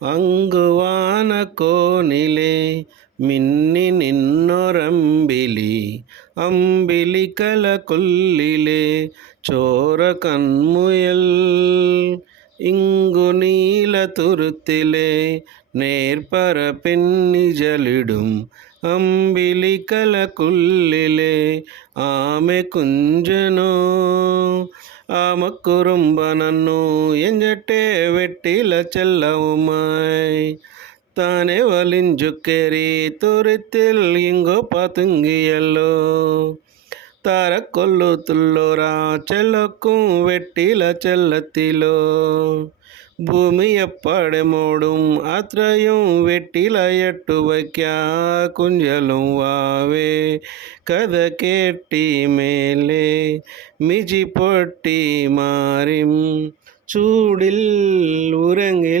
ಅಂಗುವಾನ ಕೋನಿಲೆ Minni ನಿನ್ನೊರಂಬಿಲಿ ಅಂಬಿಲಿ ಕಲ ಕೊಲ್ಲಿಲೆ ಚೋರ ಕನ್ಮುಯಲ್ ఇంగు నీల తురుతిలే ನೇರ್ಪರ ಪೆನ್ನಿ ಜಲಿಡುಂ ಅಂಬಿಲಿಕಲ ಕುಲ್ಲಿಲೆ ಆಮೆ ಕುಂಜನೋ ఆమె కురుంబ నన్ను ఎంజటే వెట్టిల చెల్లవుమాయ్. తానే వలింజుకెరి తురితిల్ ఇంగో పతుంగియల్లో. తార కొల్లుతుల్లోరా చెల్లకు వెట్టిల చెల్లతిలో பூமி எப்படமோடும் அத்தையும் வெட்டில எட்டு வைக்கா குஞ்சலும் வாவே. கதை கேட்டி மேலே மிஜி பொட்டி மாறிம் சூடில் உரங்கில்